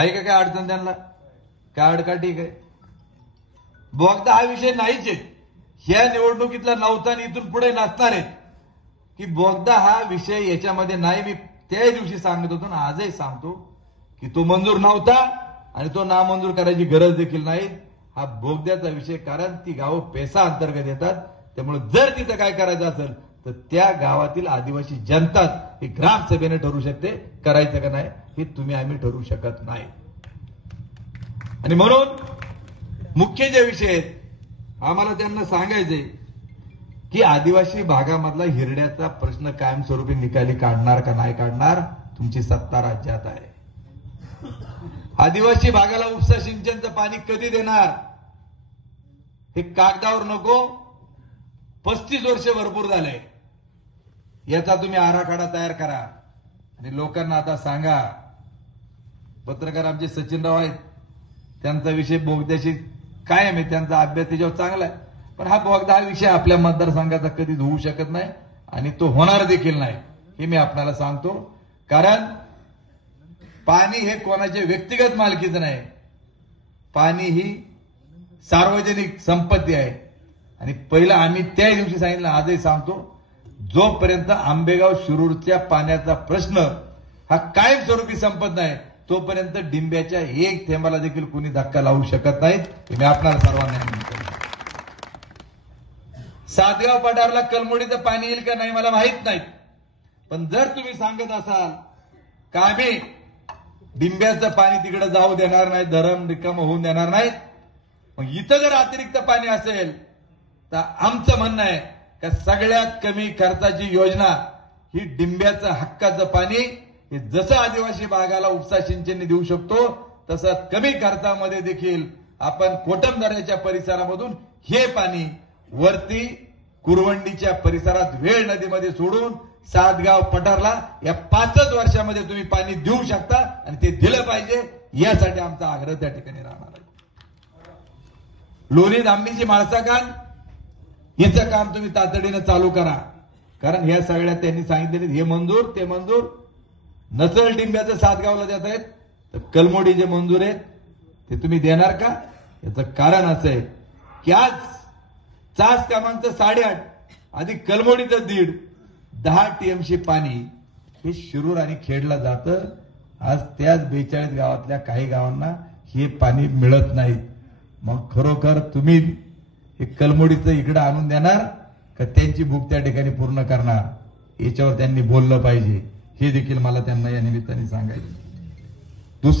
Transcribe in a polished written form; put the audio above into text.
आहे का काय अडचण त्यांना? काय अडकाठी काय? बोगदा हा विषय नाहीच आहे. ह्या निवडणुकीतला नव्हता आणि इथून पुढे नसणार आहे की बोगदा हा विषय याच्यामध्ये नाही. मी त्या दिवशी सांगत होतो ना आजही सांगतो की तो मंजूर नव्हता आणि तो नामंजूर करायची गरज देखील नाही. हा बोगद्याचा विषय, कारण ती गावं पेसा अंतर्गत येतात. त्यामुळे जर तिथं काय करायचं असेल तर त्या गावातील आदिवासी जनताच ही ग्रामसभेने ठरवू शकते करायचं का नाही, हे तुम्ही आम्ही ठरवू शकत नाही. आणि म्हणून मुख्य जे विषय आहेत आम्हाला त्यांना सांगायचंय की आदिवासी भागामधला हिरड्याचा प्रश्न कायमस्वरूपी निकाली काढणार का नाही काढणार, तुमची सत्ता राज्यात आहे. आदिवासी भागाला उपसा सिंचनचं पाणी कधी देणार हे कागदावर नको, 35 वर्ष भरपूर झाले. याचा तुम्ही आराखडा तयार करा आणि लोकांना आता सांगा. पत्रकार आमचे सचिनराव आहेत, त्यांचा विषय बोगद्याशी कायम आहे, त्यांचा अभ्यास त्याच्यावर चांगला आहे. पण हा बोगदा हा विषय आपल्या मतदारसंघाचा कधीच होऊ शकत नाही आणि तो होणार देखील नाही हे मी आपल्याला सांगतो. कारण पाणी हे कोणाचे व्यक्तिगत मालकीचं नाही, पाणी ही सार्वजनिक संपत्ती आहे. आणि पहिलं आम्ही त्या दिवशी सांगितलं, आजही सांगतो, जोपर्यंत आंबेगाव शिरूरच्या पाण्याचा प्रश्न हा कायमस्वरूपी संपत नाही तोपर्यंत डिंब्याच्या एक थेंबाला देखील कोणी धक्का लावू शकत नाहीत. मी आपणाला सर्वांना म्हणतो. सातगाव पठारला कलमोडीचं पाणी येईल का नाही मला माहित नाही, पण जर तुम्ही सांगत असाल का आम्ही डिंब्याचं पाणी तिकडे जाऊ देणार नाही, धरण रिकामं होऊन देणार नाहीत, मग इथं जर अतिरिक्त पाणी असेल तर आमचं म्हणणं आहे का सगळ्यात कमी खर्चाची योजना ही डिंब्याचं हक्काचं पाणी, हे जसं आदिवासी भागाला उपसा सिंचन देऊ शकतो तसं कमी खर्चामध्ये देखील आपण कोटमदऱ्याच्या परिसरामधून हे पाणी वरती कुरवंडीच्या परिसरात वेळ नदीमध्ये सोडून सातगाव पठारला या 5 वर्षामध्ये तुम्ही पाणी देऊ शकता आणि ते दिलं पाहिजे. यासाठी आमचा आग्रह त्या ठिकाणी राहणार आहे. लोणी धामणीची माळसाकान याचं काम तुम्ही तातडीनं चालू करा, कारण ह्या सगळ्या त्यांनी सांगितले हे मंजूर ते मंजूर. नसल डिंब्याचं सातगावला देत आहेत तर कलमोडी जे मंजूर आहेत ते तुम्ही देणार का? याचं कारण असं आहे की आज चास कामांचं 8.5 अधिक कलमोडीचं 1.5 10 टीएमसी पाणी हे शिरूर आणि खेडला जातं. आज त्याच 42 गावातल्या काही गावांना हे पाणी मिळत नाही. मग खरोखर तुम्ही हे कलमोडीचं इकडे आणून देणार का त्यांची भूक त्या ठिकाणी पूर्ण करणार, याच्यावर त्यांनी बोललं पाहिजे. हे देखील मला त्यांना या निमित्ताने सांगायचं. दुसरे